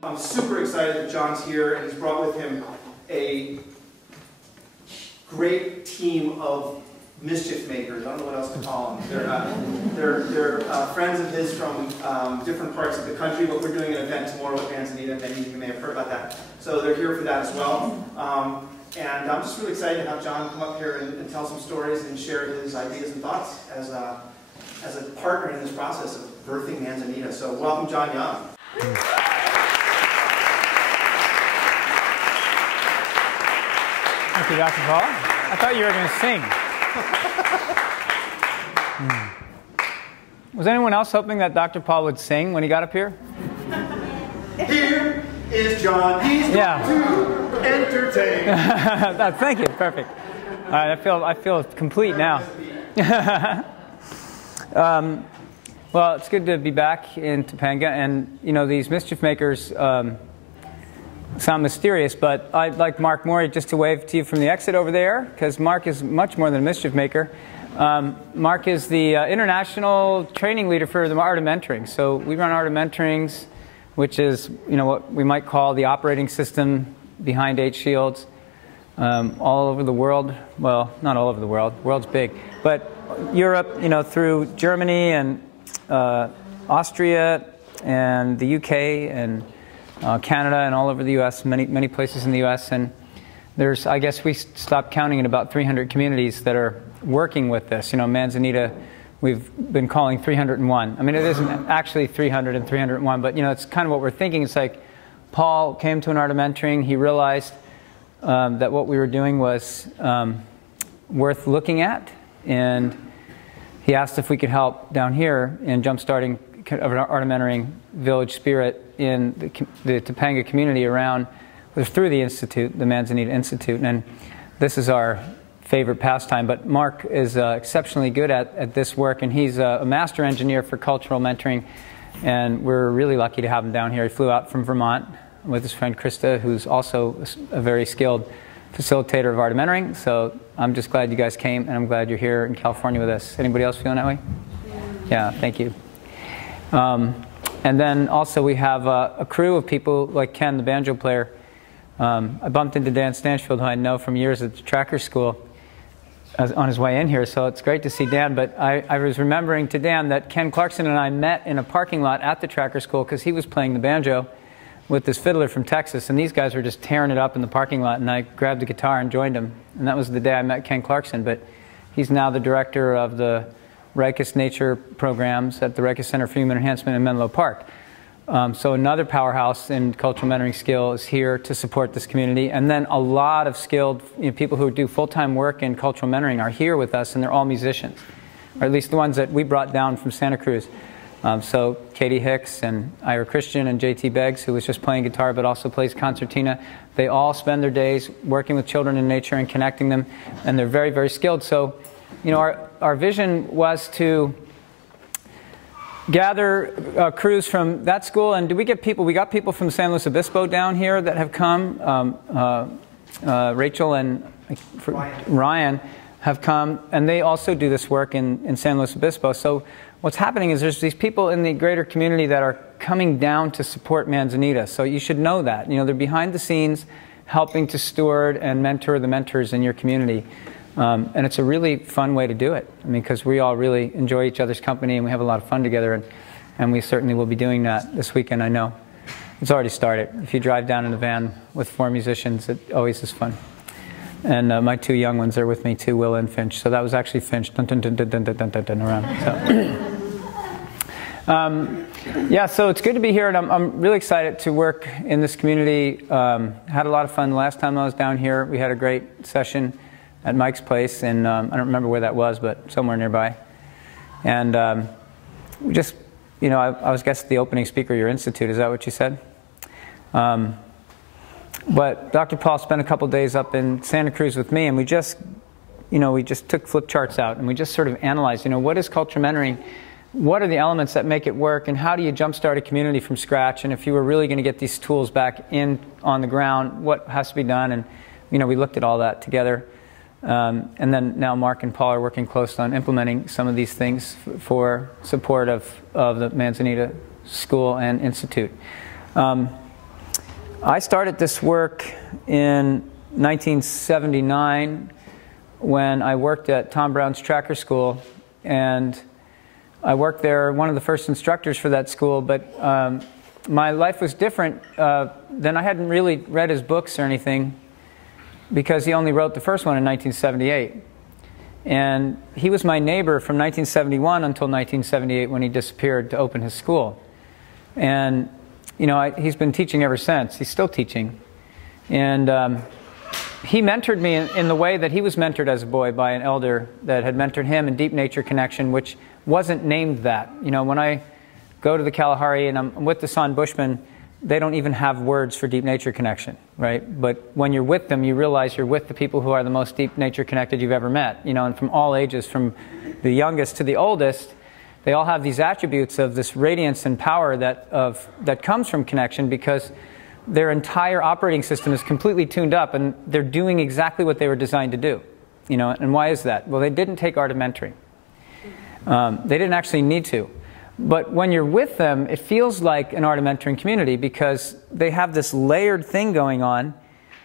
I'm super excited that Jon's here, and he's brought with him a great team of mischief makers. I don't know what else to call them. They're friends of his from different parts of the country, but we're doing an event tomorrow with Manzanita. Many of you may have heard about that. So they're here for that as well. And I'm just really excited to have Jon come up here and tell some stories and share his ideas and thoughts as a partner in this process of birthing Manzanita. So welcome, Jon Young. Thank you, Dr. Paul. I thought you were going to sing. Was anyone else hoping that Dr. Paul would sing when he got up here? Here is Jon. He's going to entertain. Thank you. Perfect. All right, I feel complete now. Well, it's good to be back in Topanga, and you know, these mischief makers sound mysterious, but I'd like Mark Morey just to wave to you from the exit over there, because Mark is much more than a mischief maker. Mark is the international training leader for the Art of Mentoring. So we run Art of Mentorings, which is, you know, what we might call the operating system behind 8 Shields, all over the world. Well, not all over the world. The world's big, but Europe, you know, through Germany and Austria and the UK and Canada and all over the U.S., many places in the U.S. And there's, I guess we stopped counting, in about 300 communities that are working with this. You know, Manzanita, we've been calling 301. I mean, it isn't actually 300 and 301, but you know, it's kind of what we're thinking. It's like Paul came to an Art of Mentoring. He realized that what we were doing was worth looking at, and he asked if we could help down here in jump-starting of an Art of Mentoring village spirit in the Topanga community around, through the Institute, the Manzanita Institute. And this is our favorite pastime. But Mark is exceptionally good at this work, and he's a master engineer for cultural mentoring. And we're really lucky to have him down here. He flew out from Vermont with his friend Krista, who's also a very skilled facilitator of Art of Mentoring. So I'm just glad you guys came, and I'm glad you're here in California with us. Anybody else feeling that way? Yeah, thank you. And then also we have a crew of people like Ken, the banjo player. I bumped into Dan Stanchfield, who I know from years at the Tracker School, on his way in here, so it's great to see Dan. But I was remembering to Dan that Ken Clarkson and I met in a parking lot at the Tracker School because he was playing the banjo with this fiddler from Texas, and these guys were just tearing it up in the parking lot, and I grabbed the guitar and joined him. And that was the day I met Ken Clarkson, but he's now the director of the Rikis Nature programs at the Rikis Center for Human Enhancement in Menlo Park. So another powerhouse in cultural mentoring skill is here to support this community. And then a lot of skilled people who do full-time work in cultural mentoring are here with us, and they're all musicians, or at least the ones that we brought down from Santa Cruz. So Katie Hicks and Ira Christian and JT Beggs, who was just playing guitar but also plays concertina, they all spend their days working with children in nature and connecting them, and they're very, very skilled. So, you know, our vision was to gather crews from that school. And did we get people? We got people from San Luis Obispo down here that have come. Rachel and Ryan have come, and they also do this work in San Luis Obispo. So what's happening is there's these people in the greater community that are coming down to support Manzanita. So you should know that. You know, they're behind the scenes helping to steward and mentor the mentors in your community. And it's a really fun way to do it. I mean, because we all really enjoy each other's company, and we have a lot of fun together. And we certainly will be doing that this weekend, I know. It's already started. If you drive down in a van with 4 musicians, it always is fun. And my 2 young ones are with me too, Will and Finch. So that was actually Finch, dun, dun, dun, dun, dun, dun, dun, dun, dun, around. So. Yeah, so it's good to be here, and I'm really excited to work in this community. Had a lot of fun the last time I was down here. We had a great session at Mike's place, and I don't remember where that was, but somewhere nearby. And we just, you know, I was guessing the opening speaker of your institute. Is that what you said? But Dr. Paul spent a couple days up in Santa Cruz with me, and we just, you know, we just took flip charts out, and we just sort of analyzed, you know, what is culture mentoring? What are the elements that make it work, and how do you jumpstart a community from scratch? And if you were really going to get these tools back in on the ground, what has to be done? And, you know, we looked at all that together. And then now Mark and Paul are working close on implementing some of these things for support of the Manzanita School and Institute. I started this work in 1979 when I worked at Tom Brown's Tracker School, and I worked there, one of the first instructors for that school, but my life was different. Then I hadn't really read his books or anything because he only wrote the first one in 1978. And he was my neighbor from 1971 until 1978 when he disappeared to open his school. And, you know, he's been teaching ever since. He's still teaching. And he mentored me in the way that he was mentored as a boy by an elder that had mentored him in Deep Nature Connection, which wasn't named that. You know, when I go to the Kalahari and I'm with the San Bushmen, they don't even have words for deep nature connection, right? But when you're with them, you realize you're with the people who are the most deep nature connected you've ever met. You know, and from all ages, from the youngest to the oldest, they all have these attributes of this radiance and power that comes from connection, because their entire operating system is completely tuned up and they're doing exactly what they were designed to do. You know, and why is that? Well, they didn't take art of mentoring. They didn't actually need to. But when you're with them, it feels like an art of mentoring community because they have this layered thing going on.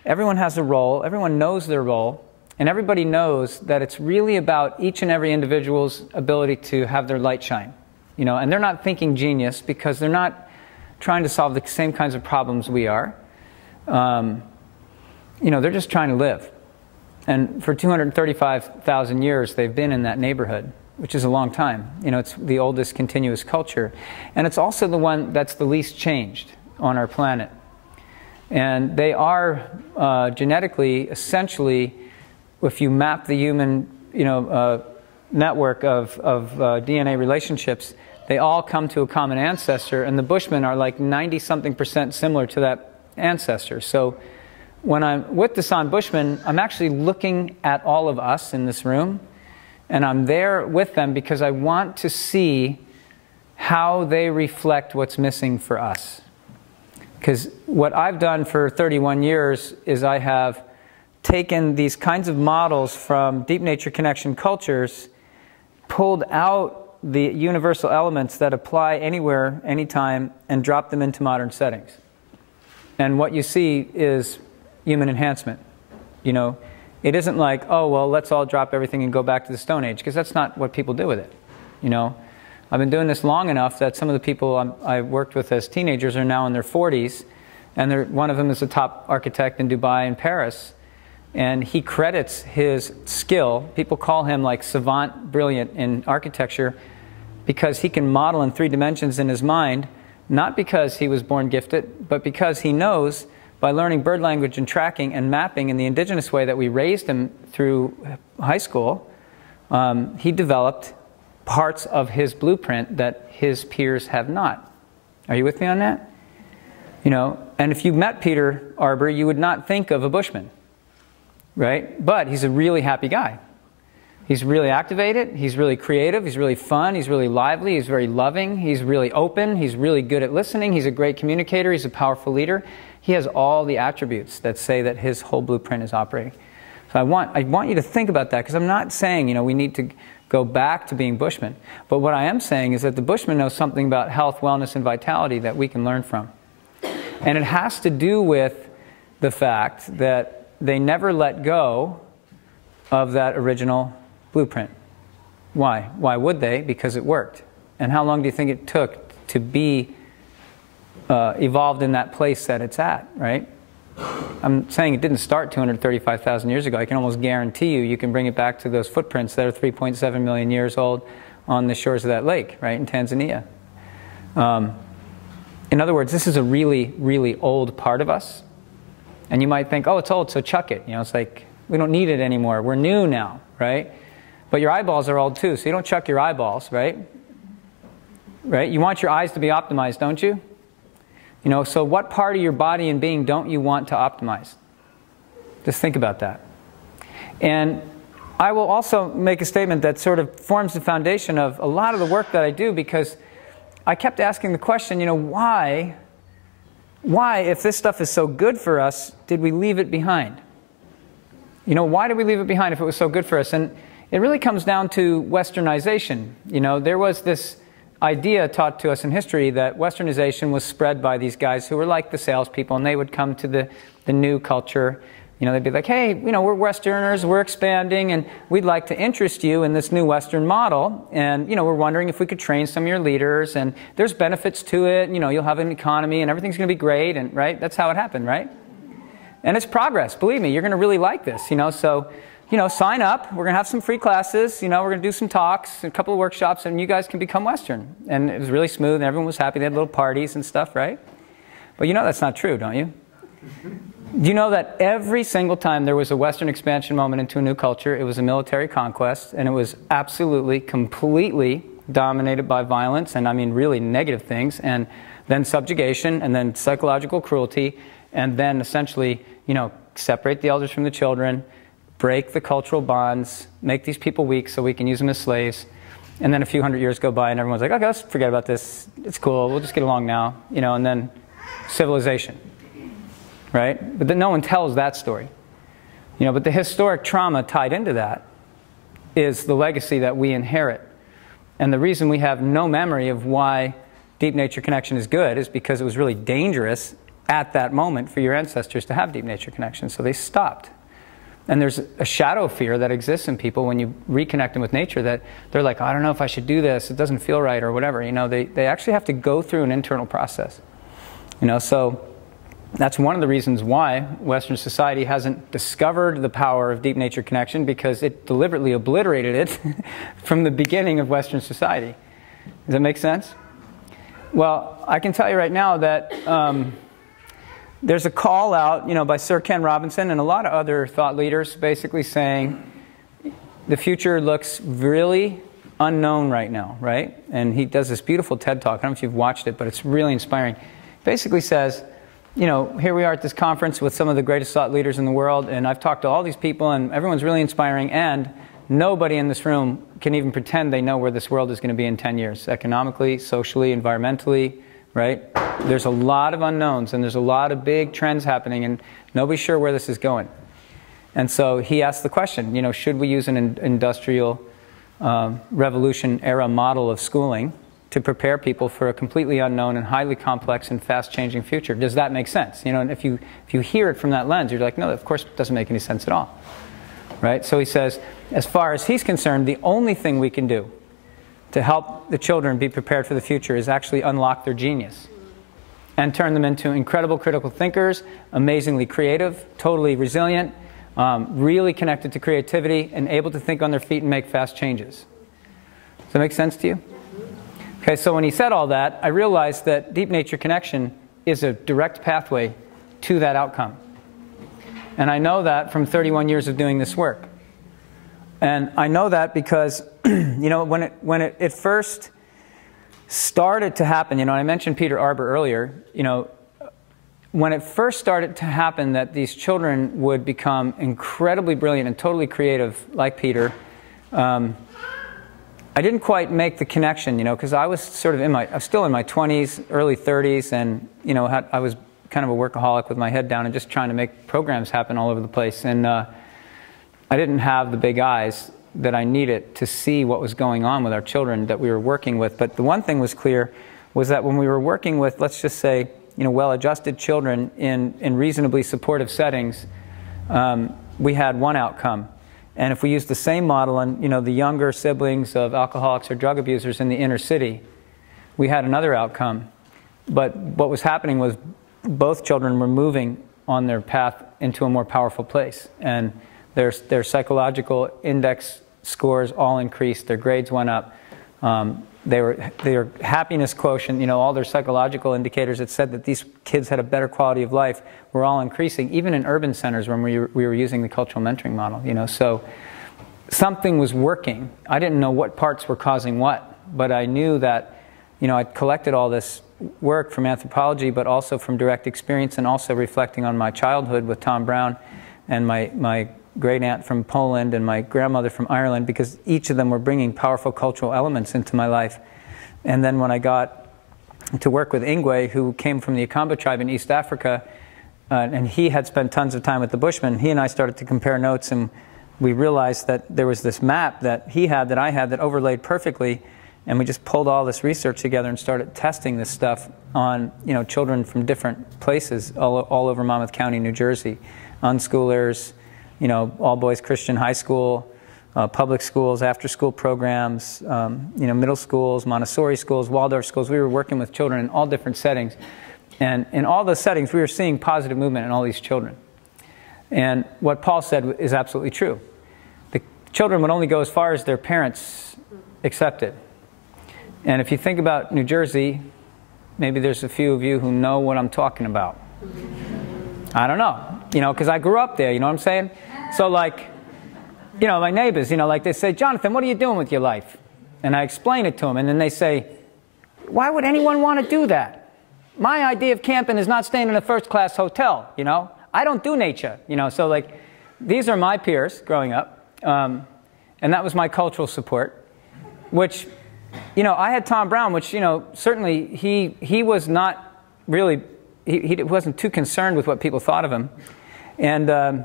Everyone has a role, everyone knows their role, and everybody knows that it's really about each and every individual's ability to have their light shine. You know, and they're not thinking genius because they're not trying to solve the same kinds of problems we are. You know, they're just trying to live. And for 235,000 years, they've been in that neighborhood, which is a long time. You know, it's the oldest continuous culture. And it's also the one that's the least changed on our planet. And they are genetically, essentially, if you map the human, you know, network of DNA relationships, they all come to a common ancestor, and the Bushmen are like 90-something% similar to that ancestor. So when I'm with the San Bushmen, I'm actually looking at all of us in this room, and I'm there with them because I want to see how they reflect what's missing for us. Because what I've done for 31 years is I have taken these kinds of models from deep nature connection cultures, pulled out the universal elements that apply anywhere, anytime, and dropped them into modern settings. And what you see is human enhancement. You know, it isn't like, oh, well, let's all drop everything and go back to the Stone Age, because that's not what people do with it. You know, I've been doing this long enough that some of the people I worked with as teenagers are now in their 40s, and one of them is a top architect in Dubai and Paris, and he credits his skill. People call him like savant, brilliant in architecture, because he can model in 3 dimensions in his mind, not because he was born gifted, but because he knows by learning bird language and tracking and mapping in the indigenous way that we raised him through high school, he developed parts of his blueprint that his peers have not. Are you with me on that? You know, and if you met Peter Arbor, you would not think of a Bushman, right? But he's a really happy guy. He's really activated, he's really creative, he's really fun, he's really lively, he's very loving, he's really open, he's really good at listening, he's a great communicator, he's a powerful leader. He has all the attributes that say that his whole blueprint is operating. So I want you to think about that, because I'm not saying, you know, we need to go back to being Bushmen. But what I am saying is that the Bushmen know something about health, wellness, and vitality that we can learn from. And it has to do with the fact that they never let go of that original blueprint. Why? Why would they? Because it worked. And how long do you think it took to be evolved in that place that it's at, right? I'm saying it didn't start 235,000 years ago. I can almost guarantee you can bring it back to those footprints that are 3.7 million years old on the shores of that lake, right, in Tanzania. In other words, this is a really, really old part of us. And you might think, oh, it's old, so chuck it. You know, it's like, we don't need it anymore. We're new now, right? But your eyeballs are old too, so you don't chuck your eyeballs, right? Right? You want your eyes to be optimized, don't you? You know, so what part of your body and being don't you want to optimize? Just think about that. And I will also make a statement that sort of forms the foundation of a lot of the work that I do, because I kept asking the question, you know, why, if this stuff is so good for us, did we leave it behind? You know, why did we leave it behind if it was so good for us? And it really comes down to westernization. You know, there was this idea taught to us in history that Westernization was spread by these guys who were like the salespeople, and they would come to the new culture. You know, they'd be like, hey, you know, we're Westerners, we're expanding, and we'd like to interest you in this new Western model. And, you know, we're wondering if we could train some of your leaders, and there's benefits to it. You know, you'll have an economy, and everything's going to be great, and right? That's how it happened, right? And it's progress. Believe me, you're going to really like this, you know. So, you know, sign up. We're going to have some free classes. You know, we're going to do some talks, a couple of workshops, and you guys can become Western. And it was really smooth, and everyone was happy. They had little parties and stuff, right? But you know that's not true, don't you? Do you know that every single time there was a Western expansion moment into a new culture, it was a military conquest, and it was absolutely, completely dominated by violence, and I mean really negative things, and then subjugation, and then psychological cruelty, and then essentially, you know, separate the elders from the children, break the cultural bonds, make these people weak so we can use them as slaves, and then a few hundred years go by, and everyone's like, okay, let's forget about this. It's cool. We'll just get along now, you know, and then civilization. Right? But then no one tells that story. You know, but the historic trauma tied into that is the legacy that we inherit. And the reason we have no memory of why deep nature connection is good is because it was really dangerous at that moment for your ancestors to have deep nature connection. So they stopped. And there's a shadow fear that exists in people when you reconnect them with nature, that they're like, I don't know if I should do this, it doesn't feel right, or whatever. You know, they actually have to go through an internal process. You know, so that's one of the reasons why Western society hasn't discovered the power of deep nature connection, because it deliberately obliterated it from the beginning of Western society. Does that make sense? Well, I can tell you right now that there's a call out, you know, by Sir Ken Robinson and a lot of other thought leaders basically saying the future looks really unknown right now, right? And he does this beautiful TED Talk. I don't know if you've watched it, but it's really inspiring. Basically says, you know, here we are at this conference with some of the greatest thought leaders in the world, and I've talked to all these people, and everyone's really inspiring, and nobody in this room can even pretend they know where this world is going to be in 10 years, economically, socially, environmentally, right? There's a lot of unknowns, and there's a lot of big trends happening, and nobody's sure where this is going. And so he asked the question, you know, should we use an industrial revolution era model of schooling to prepare people for a completely unknown and highly complex and fast-changing future? Does that make sense? You know, and if you hear it from that lens, you're like, no, of course it doesn't make any sense at all, right? So he says, as far as he's concerned, the only thing we can do to help the children be prepared for the future is actually unlock their genius and turn them into incredible critical thinkers, amazingly creative, totally resilient, really connected to creativity, and able to think on their feet and make fast changes. Does that make sense to you? Okay, so when he said all that, I realized that deep nature connection is a direct pathway to that outcome. And I know that from 31 years of doing this work. And I know that because, you know, when it first started to happen, you know, I mentioned Peter Arbor earlier, you know, when it first started to happen that these children would become incredibly brilliant and totally creative, like Peter, I didn't quite make the connection, you know, because I was sort of I was still in my 20s, early 30s, and, you know, I was kind of a workaholic with my head down and just trying to make programs happen all over the place. And I didn't have the big eyes that I needed to see what was going on with our children that we were working with. But the one thing was clear was that when we were working with, let's just say, you know, well-adjusted children in reasonably supportive settings, we had one outcome. And if we used the same model on, you know, the younger siblings of alcoholics or drug abusers in the inner city, we had another outcome. But what was happening was both children were moving on their path into a more powerful place. And their psychological index scores all increased. Their grades went up. Their happiness quotient, you know, all their psychological indicators that said that these kids had a better quality of life were all increasing, even in urban centers when we were using the cultural mentoring model, you know. So something was working. I didn't know what parts were causing what, but I knew that, you know, I'd collected all this work from anthropology, but also from direct experience, and also reflecting on my childhood with Tom Brown and my great aunt from Poland and my grandmother from Ireland, because each of them were bringing powerful cultural elements into my life. And then when I got to work with Ingwe, who came from the Akamba tribe in East Africa, and he had spent tons of time with the Bushmen, he and I started to compare notes, and we realized that there was this map that he had, that I had, that overlaid perfectly, And we just pulled all this research together and started testing this stuff on, children from different places all over Monmouth County, New Jersey. Unschoolers, all boys Christian high school, public schools, after-school programs, middle schools, Montessori schools, Waldorf schools. We were working with children in all different settings. And in all those settings, we were seeing positive movement in all these children. And what Paul said is absolutely true. The children would only go as far as their parents accepted. And if you think about New Jersey, maybe there's a few of you who know what I'm talking about. I don't know, because I grew up there, you know what I'm saying? So like, my neighbors, like they say, Jonathan, what are you doing with your life? And I explain it to them, and then they say, why would anyone want to do that? My idea of camping is not staying in a first-class hotel, I don't do nature, so like, these are my peers growing up, and that was my cultural support, which, I had Tom Brown, which, certainly he was not really, he wasn't too concerned with what people thought of him, and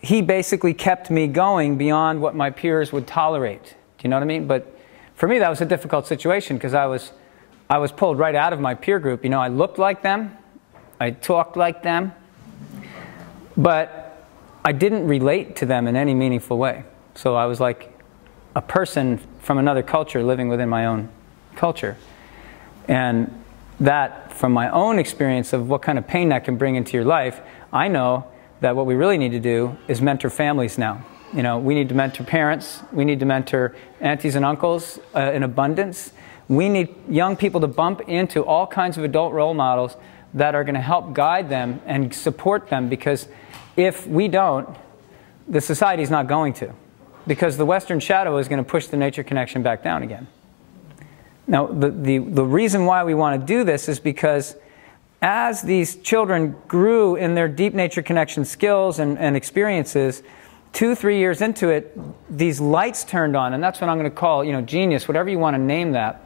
he basically kept me going beyond what my peers would tolerate, do you know what I mean? But for me, that was a difficult situation, because I was pulled right out of my peer group. I looked like them, I talked like them, but I didn't relate to them in any meaningful way. So I was like a person from another culture living within my own culture. And that, from my own experience of what kind of pain that can bring into your life, I know that what we really need to do is mentor families now. We need to mentor parents. We need to mentor aunties and uncles in abundance. We need young people to bump into all kinds of adult role models that are going to help guide them and support them, because if we don't, the society's not going to. Because the Western shadow is going to push the nature connection back down again. Now, the reason why we want to do this is because as these children grew in their deep nature connection skills and experiences, 2-3 years into it, these lights turned on, and that's what I'm going to call, genius, whatever you want to name that.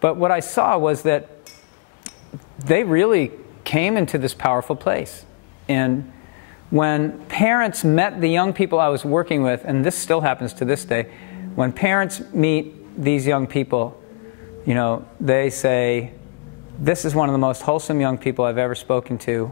But what I saw was that they really came into this powerful place. And when parents met the young people I was working with, and this still happens to this day, when parents meet these young people, they say, this is one of the most wholesome young people I've ever spoken to.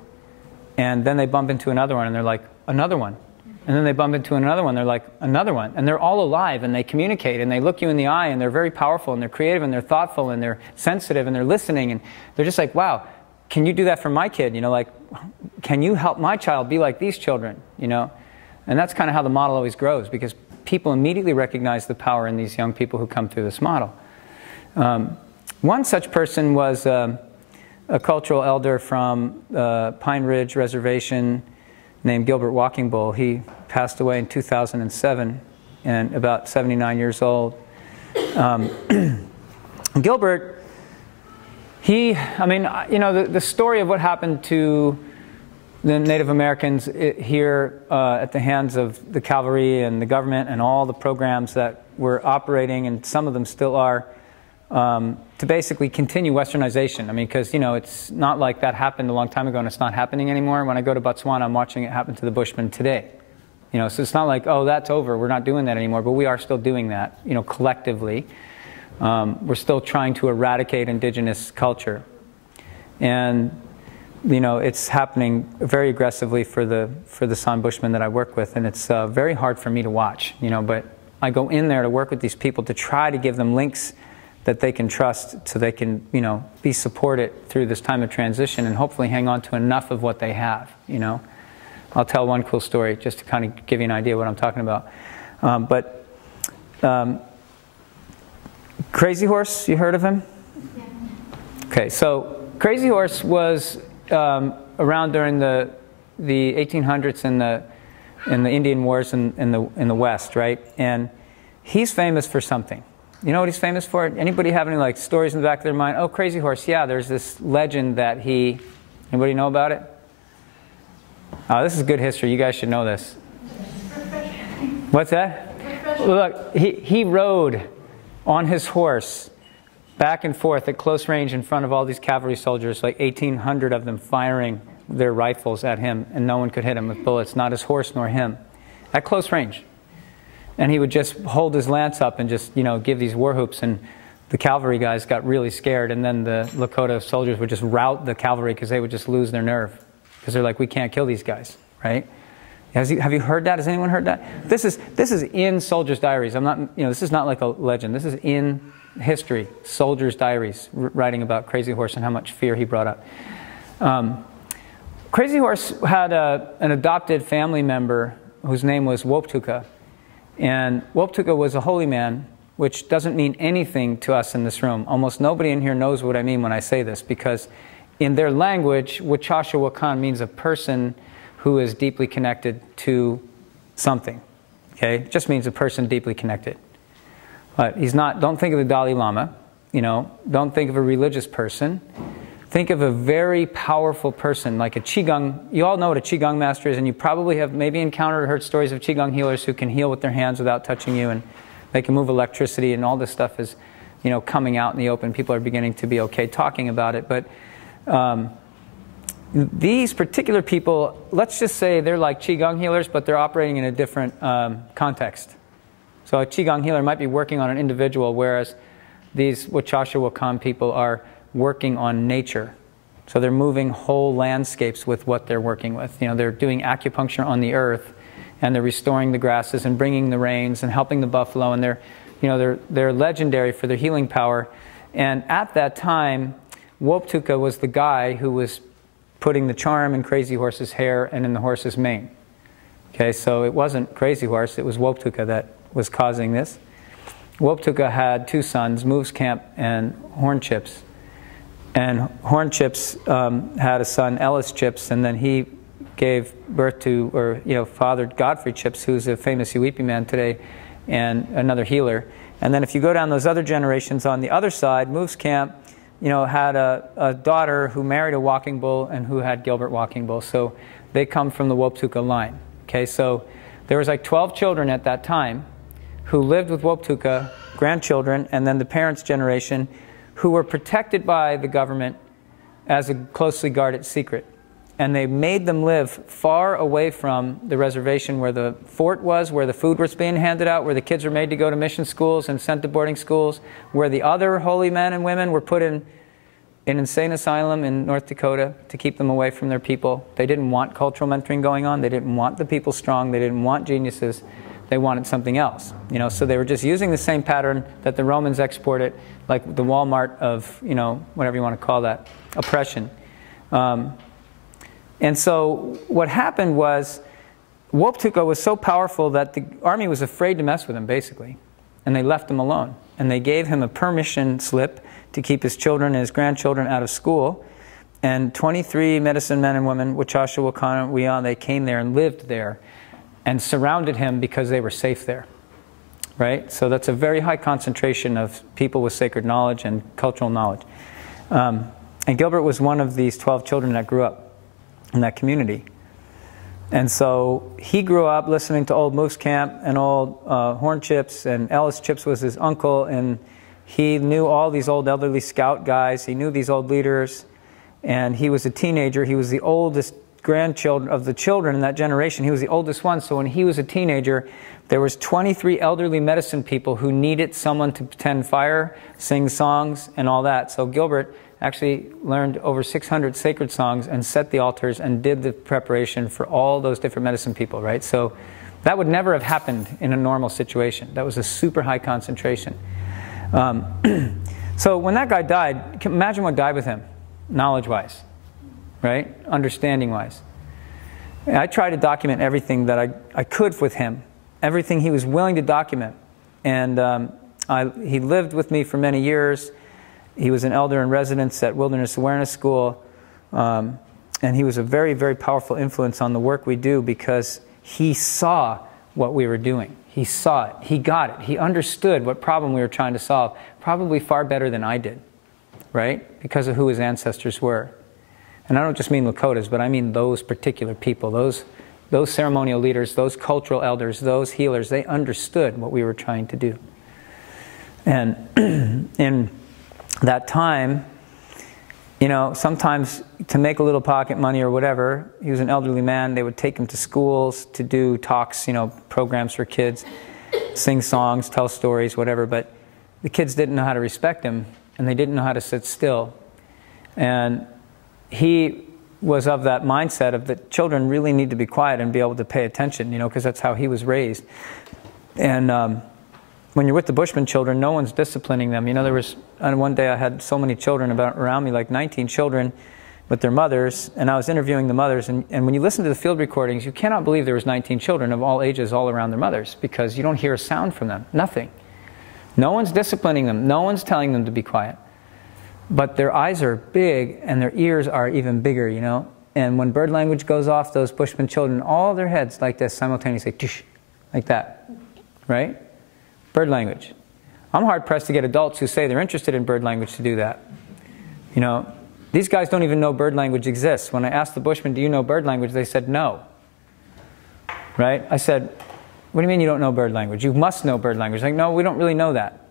And then they bump into another one, and they're like, another one. And then they bump into another one, they're like, another one. And they're all alive, and they communicate, and they look you in the eye, and they're very powerful, and they're creative, and they're thoughtful, and they're sensitive, and they're listening, and they're just like, wow, can you do that for my kid? Like, can you help my child be like these children? And that's kind of how the model always grows, because people immediately recognize the power in these young people who come through this model. One such person was a cultural elder from Pine Ridge Reservation named Gilbert Walking Bull. He passed away in 2007, and about 79 years old. Gilbert, the story of what happened to the Native Americans here at the hands of the cavalry and the government and all the programs that were operating, and some of them still are, to basically continue westernization. Because, it's not like that happened a long time ago and it's not happening anymore. When I go to Botswana, I'm watching it happen to the Bushmen today. So it's not like, oh, that's over, we're not doing that anymore, but we are still doing that, collectively. We're still trying to eradicate indigenous culture. And, it's happening very aggressively for the San Bushmen that I work with, and it's very hard for me to watch, but I go in there to work with these people to try to give them links that they can trust, so they can, be supported through this time of transition and hopefully hang on to enough of what they have, I'll tell one cool story just to kind of give you an idea of what I'm talking about. Crazy Horse, you heard of him? Yeah. Okay, so Crazy Horse was around during the 1800s in the Indian Wars in the West, right? And he's famous for something. You know what he's famous for? Anybody have any like stories in the back of their mind? Oh, Crazy Horse, yeah, there's this legend that anybody know about it? Oh, this is good history. You guys should know this. What's that? Look, he rode on his horse back and forth at close range in front of all these cavalry soldiers, like 1,800 of them firing their rifles at him, and no one could hit him with bullets, not his horse nor him, at close range. And he would just hold his lance up and just, give these war whoops, and the cavalry guys got really scared, and then the Lakota soldiers would just rout the cavalry because they would just lose their nerve. Because they're like, we can't kill these guys, right? Have you heard that? Has anyone heard that? This is in soldiers' diaries. I'm not, this is not like a legend. This is in history, soldiers' diaries, writing about Crazy Horse and how much fear he brought up. Crazy Horse had an adopted family member whose name was Woptuka. And Woptuka was a holy man, which doesn't mean anything to us in this room. Almost nobody in here knows what I mean when I say this, because in their language, Wachasha Wakan means a person who is deeply connected to something. Okay? It just means a person deeply connected. But he's not, don't think of the Dalai Lama, don't think of a religious person. Think of a very powerful person, like a Qigong. You all know what a Qigong master is, and you probably have maybe encountered or heard stories of Qigong healers who can heal with their hands without touching you, and they can move electricity, and all this stuff is, coming out in the open. People are beginning to be okay talking about it. But these particular people, let's just say they're like Qigong healers, but they're operating in a different context. So a Qigong healer might be working on an individual, whereas these Wachasha Wakan people are working on nature. So they're moving whole landscapes with what they're working with. They're doing acupuncture on the earth, and they're restoring the grasses and bringing the rains and helping the buffalo, and they're legendary for their healing power. And at that time, Woptuka was the guy who was putting the charm in Crazy Horse's hair and in the horse's mane. Okay, so it wasn't Crazy Horse, it was Woptuka that was causing this. Woptuka had two sons, Moves Camp and Horn Chips. And Horn Chips had a son, Ellis Chips, and then he gave birth to, or fathered Godfrey Chips, who's a famous Uipi man today, and another healer. And then if you go down those other generations on the other side, Moves Camp, had a daughter who married a walking bull and who had Gilbert Walking Bull. So they come from the Woptuka line. Okay, so there was like 12 children at that time who lived with Woptuka, grandchildren, and then the parents' generation, who were protected by the government as a closely guarded secret. And they made them live far away from the reservation where the fort was, where the food was being handed out, where the kids were made to go to mission schools and sent to boarding schools, where the other holy men and women were put in an insane asylum in North Dakota to keep them away from their people. They didn't want cultural mentoring going on. They didn't want the people strong. They didn't want geniuses. They wanted something else. So they were just using the same pattern that the Romans exported, like the Walmart of, whatever you want to call that, oppression. And so what happened was Woptuka was so powerful that the army was afraid to mess with him, basically. And they left him alone. And they gave him a permission slip to keep his children and his grandchildren out of school. And 23 medicine men and women, Wachasha Wakana, Wian, they came there and lived there and surrounded him because they were safe there. Right? So that's a very high concentration of people with sacred knowledge and cultural knowledge. And Gilbert was one of these 12 children that grew up in that community. And so he grew up listening to old Moose Camp and old Horn Chips, and Ellis Chips was his uncle, and he knew all these old elderly scout guys. He knew these old leaders, and he was a teenager. He was the oldest grandchildren of the children in that generation. He was the oldest one, so when he was a teenager, there was 23 elderly medicine people who needed someone to tend fire, sing songs, and all that. So Gilbert actually learned over 600 sacred songs and set the altars and did the preparation for all those different medicine people, right? So that would never have happened in a normal situation. That was a super high concentration. So when that guy died, imagine what died with him, knowledge-wise, right? Understanding-wise. I tried to document everything that I could with him, everything he was willing to document. And he lived with me for many years. He was an elder in residence at Wilderness Awareness School, and he was a very, very powerful influence on the work we do because he saw what we were doing. He saw it. He got it. He understood what problem we were trying to solve, probably far better than I did, right? Because of who his ancestors were. And I don't just mean Lakotas, but I mean those particular people, those ceremonial leaders, those cultural elders, those healers. They understood what we were trying to do. And in that time, sometimes to make a little pocket money or whatever, he was an elderly man, they would take him to schools to do talks, programs for kids, sing songs, tell stories, whatever. But the kids didn't know how to respect him, and they didn't know how to sit still. And he was of that mindset of that children really need to be quiet and be able to pay attention, you know, because that's how he was raised. And when you're with the Bushman children, no one's disciplining them. You know, there was, one day I had so many children around me, like 19 children with their mothers, and I was interviewing the mothers, and when you listen to the field recordings, you cannot believe there was 19 children of all ages all around their mothers, because you don't hear a sound from them, nothing. No one's disciplining them, no one's telling them to be quiet. But their eyes are big, and their ears are even bigger, you know. And when bird language goes off, those Bushman children, all their heads like this simultaneously, tush, like that, right? Bird language. I'm hard-pressed to get adults who say they're interested in bird language to do that. You know, these guys don't even know bird language exists. When I asked the Bushmen, do you know bird language? They said no. Right? I said, what do you mean you don't know bird language? You must know bird language. Like, no, we don't really know that.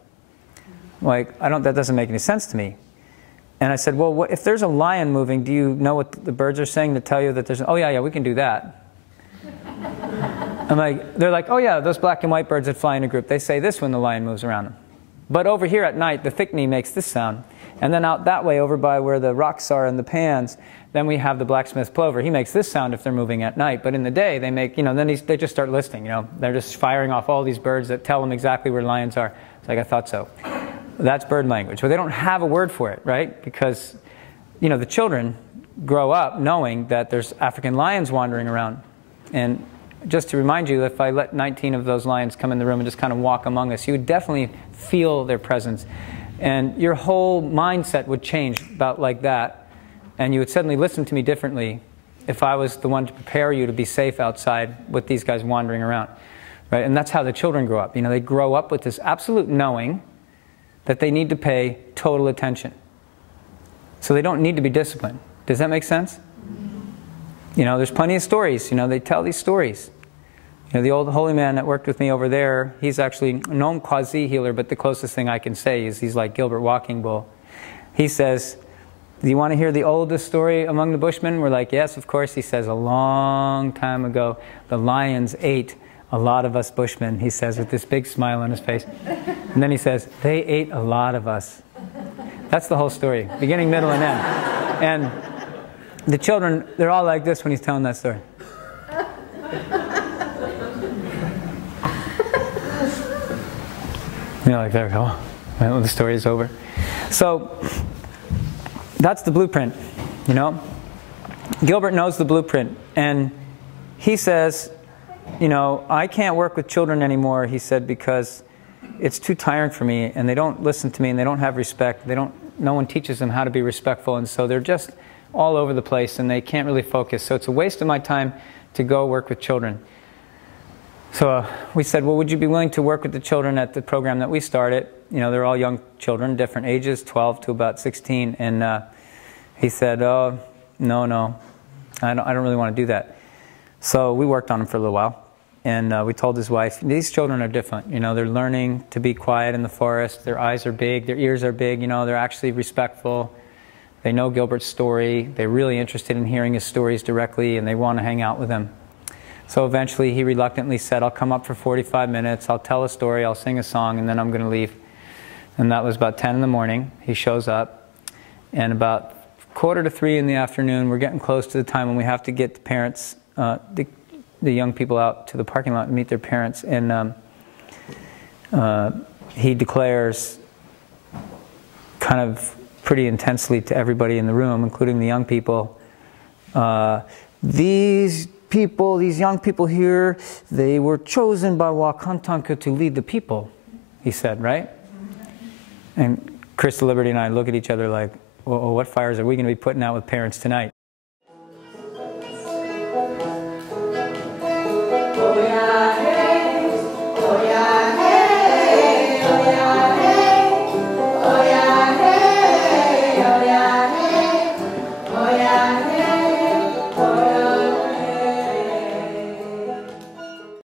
Like, that doesn't make any sense to me. And I said, well, if there's a lion moving, do you know what the birds are saying to tell you that there's, oh yeah, we can do that. They're like, oh yeah, those black and white birds that fly in a group, they say this when the lion moves around them. But over here at night, the thickney makes this sound. And then out that way, over by where the rocks are and the pans, then we have the blacksmith plover. He makes this sound if they're moving at night. But in the day, they make, you know, then they just start listing, you know. They're just firing off all these birds that tell them exactly where lions are. It's like, I thought so. That's bird language. But they don't have a word for it, right? Because, you know, the children grow up knowing that there's African lions wandering around. And just to remind you, if I let 19 of those lions come in the room and just kind of walk among us, you would definitely feel their presence. And your whole mindset would change about like that. And you would suddenly listen to me differently if I was the one to prepare you to be safe outside with these guys wandering around. Right? And that's how the children grow up. You know, they grow up with this absolute knowing that they need to pay total attention. So they don't need to be disciplined. Does that make sense? You know, there's plenty of stories. You know, they tell these stories. You know, the old holy man that worked with me over there, he's actually a known quasi healer, but the closest thing I can say is he's like Gilbert Walking Bull. He says, do you want to hear the oldest story among the Bushmen? We're like, yes, of course. He says, a long time ago, the lions ate a lot of us Bushmen, he says with this big smile on his face. And then he says, they ate a lot of us. That's the whole story, beginning, middle, and end. And the children, they're all like this when he's telling that story. You know, like, there we go. Well, the story is over. So, that's the blueprint, you know. Gilbert knows the blueprint. And he says, you know, I can't work with children anymore, he said, because it's too tiring for me, and they don't listen to me, and they don't have respect. No one teaches them how to be respectful, and so they're just all over the place, and they can't really focus. So it's a waste of my time to go work with children. So we said, well, would you be willing to work with the children at the program that we started? You know, they're all young children, different ages, 12 to about 16. And he said, oh, no, I don't really want to do that. So we worked on him for a little while. And we told his wife, these children are different. You know, they're learning to be quiet in the forest. Their eyes are big. Their ears are big. You know, they're actually respectful. They know Gilbert's story. They're really interested in hearing his stories directly, and they want to hang out with him. So eventually he reluctantly said, I'll come up for 45 minutes, I'll tell a story, I'll sing a song, and then I'm going to leave. And that was about 10 in the morning. He shows up. And about 2:45 in the afternoon, we're getting close to the time when we have to get the parents, the young people out to the parking lot and meet their parents. And he declares kind of pretty intensely to everybody in the room, including the young people, these young people here, they were chosen by Wakantanka to lead the people, he said, right? And Crystal Liberty and I look at each other like, well, what fires are we going to be putting out with parents tonight?